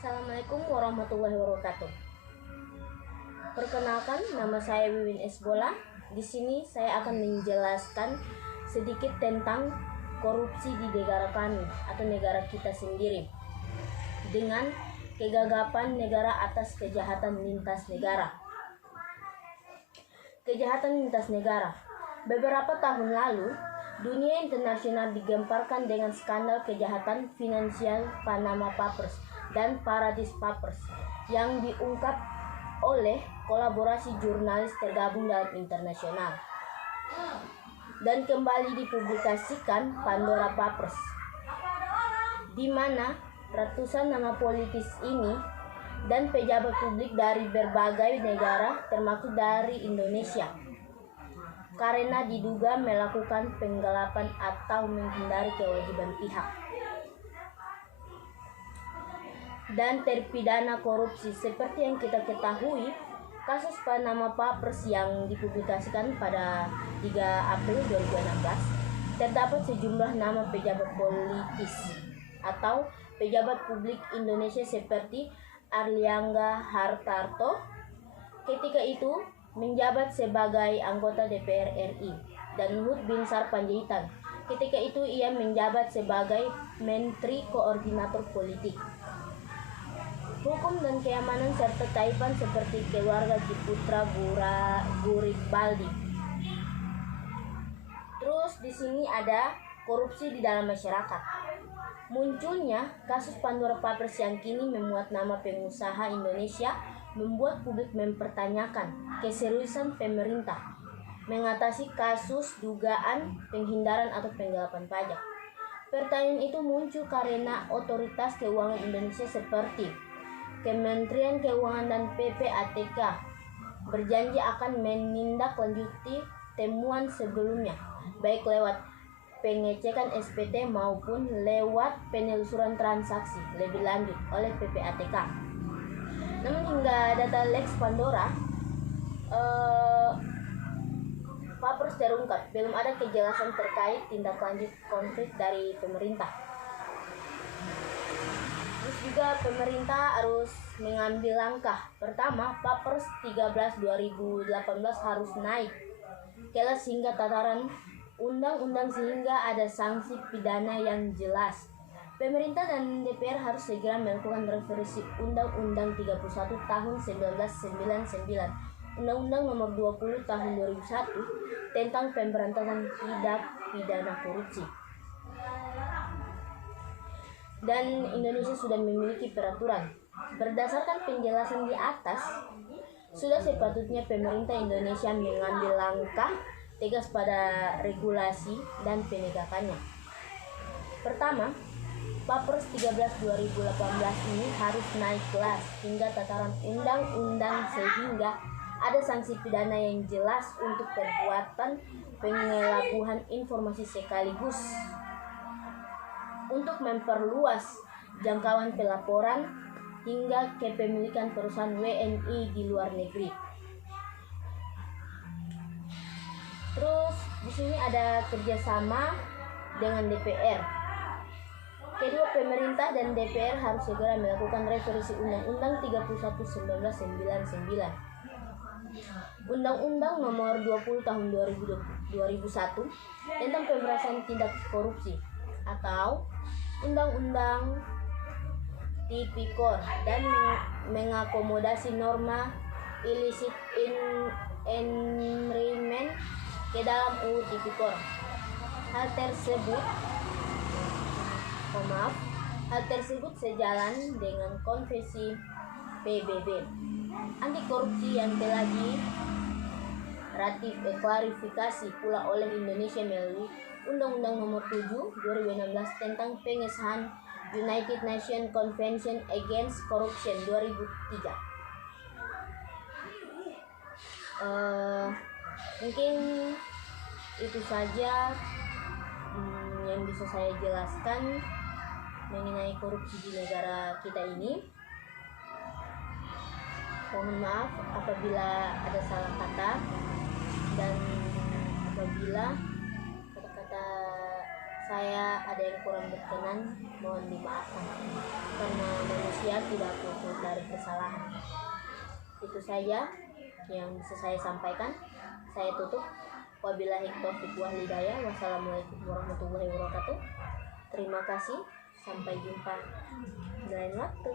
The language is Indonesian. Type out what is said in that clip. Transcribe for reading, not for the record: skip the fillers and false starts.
Assalamualaikum warahmatullahi wabarakatuh. Perkenalkan, nama saya Wiwin S. Bola. Di sini saya akan menjelaskan sedikit tentang korupsi di negara kami atau negara kita sendiri dengan kegagapan negara atas kejahatan lintas negara. Kejahatan lintas negara. Beberapa tahun lalu, dunia internasional digemparkan dengan skandal kejahatan finansial Panama Papers dan Paradise Papers yang diungkap oleh kolaborasi jurnalis tergabung dalam internasional dan kembali dipublikasikan Pandora Papers, di mana ratusan nama politis ini dan pejabat publik dari berbagai negara termasuk dari Indonesia karena diduga melakukan penggelapan atau menghindari kewajiban pihak dan terpidana korupsi. Seperti yang kita ketahui, kasus Panama Papers yang dipublikasikan pada 3 April 2016 terdapat sejumlah nama pejabat politis atau pejabat publik Indonesia seperti Airlangga Hartarto ketika itu menjabat sebagai anggota DPR RI, dan Luhut Binsar Panjaitan ketika itu ia menjabat sebagai Menteri Koordinator Politik, Hukum dan Keamanan serta taipan seperti keluarga Ciputra Guribaldi. Terus di sini ada korupsi di dalam masyarakat. Munculnya kasus Pandora Papers yang kini memuat nama pengusaha Indonesia membuat publik mempertanyakan keseriusan pemerintah mengatasi kasus dugaan penghindaran atau penggelapan pajak. Pertanyaan itu muncul karena otoritas keuangan Indonesia seperti Kementerian Keuangan dan PPATK berjanji akan menindaklanjuti temuan sebelumnya, baik lewat pengecekan SPT maupun lewat penelusuran transaksi lebih lanjut oleh PPATK. Namun hingga data Lex Pandora Papers terungkap, belum ada kejelasan terkait tindak lanjut konflik dari pemerintah. Terus juga pemerintah harus mengambil langkah. Pertama, Papers 13/2018 harus naik kelas hingga tataran undang-undang sehingga ada sanksi pidana yang jelas. Pemerintah dan DPR harus segera melakukan revisi Undang-Undang 31 tahun 1999, Undang-Undang Nomor 20 tahun 2001 tentang pemberantasan tindak pidana korupsi. Dan Indonesia sudah memiliki peraturan. Berdasarkan penjelasan di atas, sudah sepatutnya pemerintah Indonesia mengambil langkah tegas pada regulasi dan penegakannya. Pertama, Papers 13/2018 ini harus naik kelas hingga tataran undang-undang sehingga ada sanksi pidana yang jelas untuk perbuatan penyalahgunaan informasi sekaligus untuk memperluas jangkauan pelaporan hingga kepemilikan perusahaan WNI di luar negeri. Terus di sini ada kerjasama dengan DPR. Kedua, pemerintah dan DPR harus segera melakukan revisi Undang-Undang 31 1999, Undang-Undang Nomor 20 tahun 2001 tentang pemberantasan tindak korupsi atau Undang-Undang Tipikor dan mengakomodasi norma illicit enrichment ke dalam UU Tipikor. Hal tersebut sejalan dengan konvensi PBB anti korupsi yang telah klarifikasi pula oleh Indonesia melalui Undang-Undang Nomor 7 2016 tentang pengesahan United Nations Convention Against Corruption 2003. Mungkin itu saja yang bisa saya jelaskan mengenai korupsi di negara kita ini. Mohon maaf apabila ada salah kata, dan apabila kata-kata saya ada yang kurang berkenan, mohon dimaafkan. Karena manusia tidak luput dari kesalahan. Itu saja yang bisa saya sampaikan. Saya tutup. Wabillahi taufiq wal hidayah. Wassalamualaikum warahmatullahi wabarakatuh. Terima kasih. Sampai jumpa di lain waktu.